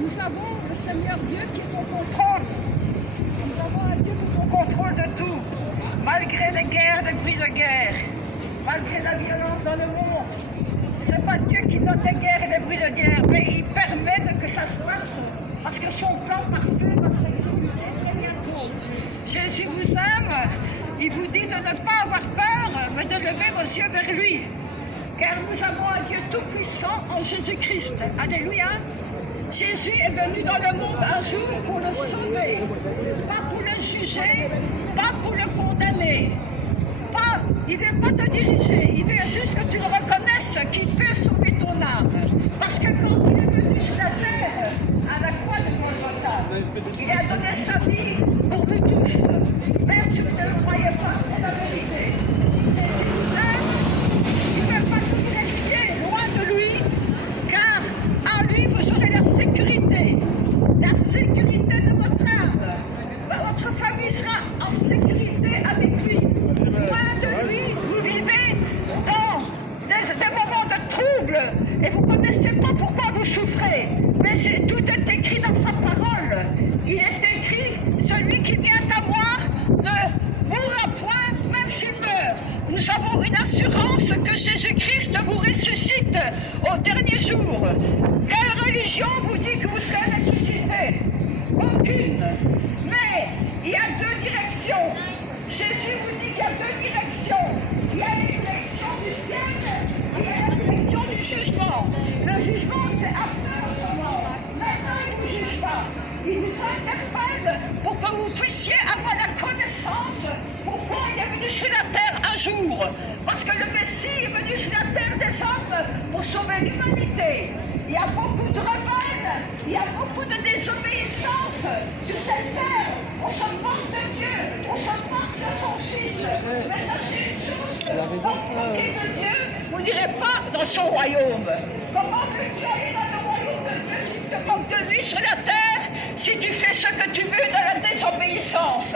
Nous avons le Seigneur Dieu qui est au contrôle. Nous avons un Dieu qui est au contrôle de tout. Malgré les guerres, les bruits de guerre, malgré la violence dans le monde, c'est pas Dieu qui donne les guerres et les bruits de guerre, mais il permet que ça se passe, parce que son plan parfait va s'exécuter très bientôt. Jésus vous aime, il vous dit de ne pas avoir peur, mais de lever vos yeux vers lui. Car nous avons un Dieu tout-puissant en Jésus-Christ. Alléluia. Jésus est venu dans le monde un jour pour le sauver, pas pour le juger, pas pour le condamner. Il ne veut pas te diriger, il veut juste que tu le reconnaisses qu'il peut sauver ton âme. Parce que quand il est venu sur la terre, à la croix de Golgotha, il a donné sa vie pour nous tous. Même si vous ne le croyez pas, c'est la vérité. Jésus vous aime, il ne veut pas que vous restiez loin de lui, car en lui vous aurez la sécurité de votre âme. Votre famille sera en sécurité avec lui. Loin de lui, vous vivez dans des moments de trouble et vous ne connaissez pas pourquoi vous souffrez. Mais tout est écrit dans sa parole. Il est écrit, celui qui vient à moi ne mourra point, même s'il meurt. Nous avons une assurance que Jésus-Christ vous ressuscite au dernier jour. Quelle religion vous dit que vous serez ressuscité? Aucune. Mais il y a deux directions. Jésus vous dit qu'il y a deux directions. Il y a la direction du ciel et il y a la direction du jugement. Le jugement, c'est après votre mort. Maintenant, il ne vous juge pas. Il vous interpelle pour que vous puissiez avoir la connaissance pourquoi il est venu sur la terre un jour. Parce que le Messie est venu sur la terre des hommes pour sauver l'humanité. Il y a beaucoup de rebelles, il y a beaucoup de désobéissance sur cette terre. On se moque de Dieu, on se moque de son Fils. Mais sachez une chose, quand vous moquez de Dieu, vous n'irez pas dans son royaume. Comment veux-tu aller dans le royaume de Dieu si tu te moques de lui sur la terre, si tu fais ce que tu veux dans la désobéissance?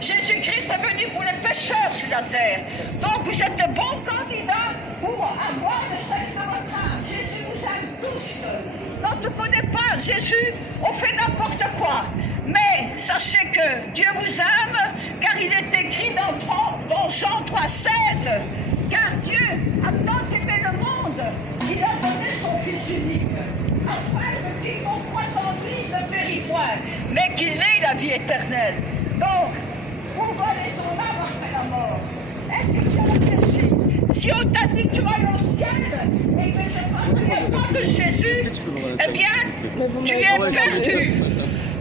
Jésus-Christ est venu pour les pécheurs sur la terre. Donc vous êtes de bons candidats pour avoir le salut de votre âme. Jésus vous aime tous. Quand tu ne connais pas Jésus, on fait n'importe quoi. Mais sachez que Dieu vous aime, car il est écrit dans Jean 3,16. Car Dieu a tant aimé le monde, il a donné son Fils unique, afin que quiconque croit en lui ne périt point, mais qu'il ait la vie éternelle. Donc, où va aller ton âme après la mort? Est-ce que tu as réfléchi? Si on t'a dit que tu vas aller au ciel et que tu n'es pas de Jésus, eh bien, tu es perdu.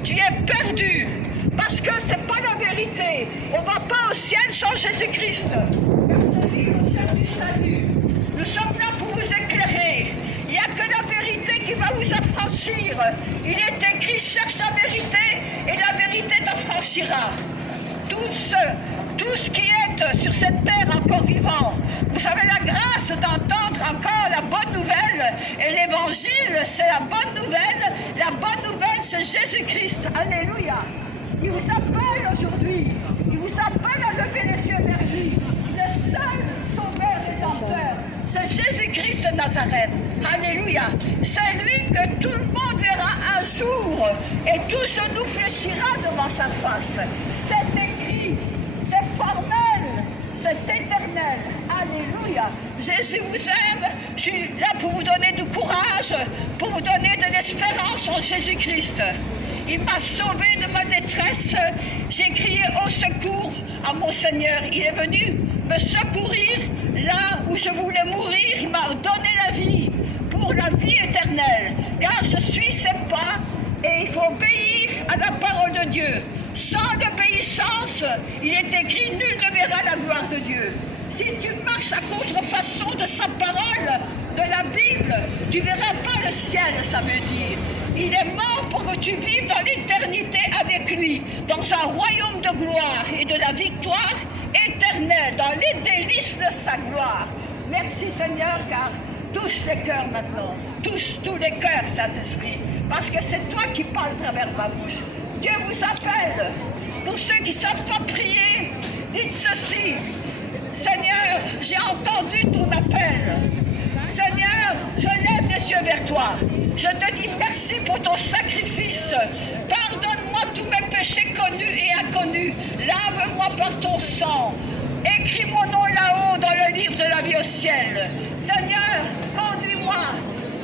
Tu es perdu. Parce que ce n'est pas la vérité. On ne va pas au ciel sans Jésus-Christ. C'est lui le ciel du salut. Nous sommes là pour vous éclairer. Il n'y a que la vérité qui va vous affranchir. Il est écrit, cherche la vérité et la vérité t'affranchira. Tout ce qui est sur cette terre encore vivant, vous avez la grâce d'entendre encore la bonne nouvelle. Et l'évangile, c'est la bonne nouvelle. La bonne nouvelle, c'est Jésus-Christ. Alléluia. Il vous appelle aujourd'hui. Il vous appelle à lever les yeux vers lui. Le seul sauveur rédempteur, c'est Jésus-Christ de Nazareth. Alléluia. C'est lui que tout le monde verra un jour. Et tout genou fléchira devant sa face. C'est écrit. C'est formel, c'est éternel. Alléluia. Jésus vous aime. Je suis là pour vous donner du courage, pour vous donner de l'espérance en Jésus-Christ. Il m'a sauvé de ma détresse. J'ai crié au secours à mon Seigneur. Il est venu me secourir là où je voulais mourir. Il m'a donné la vie pour la vie éternelle. Car je suis ses pas et il faut obéir à la parole de Dieu. Sans l'obéissance, il est écrit, nul ne verra la gloire de Dieu. Si tu marches à contrefaçon de sa parole, de la Bible, tu ne verras pas le ciel, ça veut dire. Il est mort pour que tu vives dans l'éternité avec lui, dans un royaume de gloire et de la victoire éternelle, dans les délices de sa gloire. Merci Seigneur, car touche les cœurs maintenant. Touche tous les cœurs, Saint-Esprit, parce que c'est toi qui parles à travers ma bouche. Dieu vous appelle. Pour ceux qui ne savent pas prier, dites ceci. Seigneur, j'ai entendu ton appel. Seigneur, je lève les yeux vers toi. Je te dis merci pour ton sacrifice. Pardonne-moi tous mes péchés connus et inconnus. Lave-moi par ton sang. Écris mon nom là-haut dans le livre de la vie au ciel. Seigneur, conduis-moi.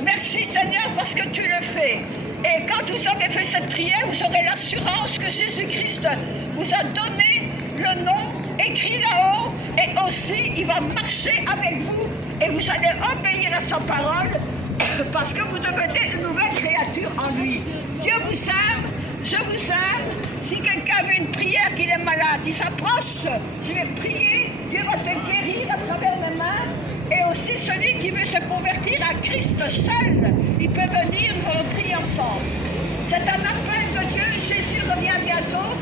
Merci Seigneur parce que tu le fais. Et quand vous avez fait cette prière, vous aurez l'assurance que Jésus-Christ vous a donné le nom écrit là-haut. Et aussi, il va marcher avec vous. Et vous allez obéir à sa parole parce que vous devenez une nouvelle créature en lui. Dieu vous aime, je vous aime. Si quelqu'un veut une prière, qu'il est malade, il s'approche, je vais prier, Dieu va te guérir à travers mes mains. Et aussi celui qui veut se convertir à Christ seul, il peut venir, nous allons prier ensemble. C'est un appel de Dieu, Jésus revient bientôt.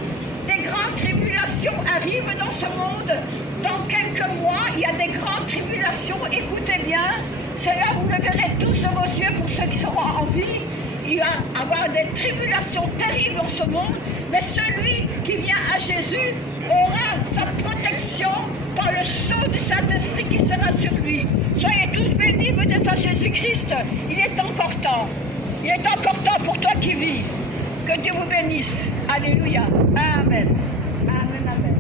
Des grandes tribulations arrivent dans ce monde. Dans quelques mois, il y a des grandes tribulations, écoutez bien. C'est là où vous le verrez tous de vos yeux pour ceux qui seront en vie. Il va y avoir des tribulations terribles dans ce monde, mais celui qui vient à Jésus aura sa protection par le sceau du Saint-Esprit qui sera sur lui. Soyez tous bénis, venez à Jésus-Christ. Il est encore temps. Il est encore temps pour toi qui vis. Que Dieu vous bénisse. Alléluia. Amen. Amen, amen.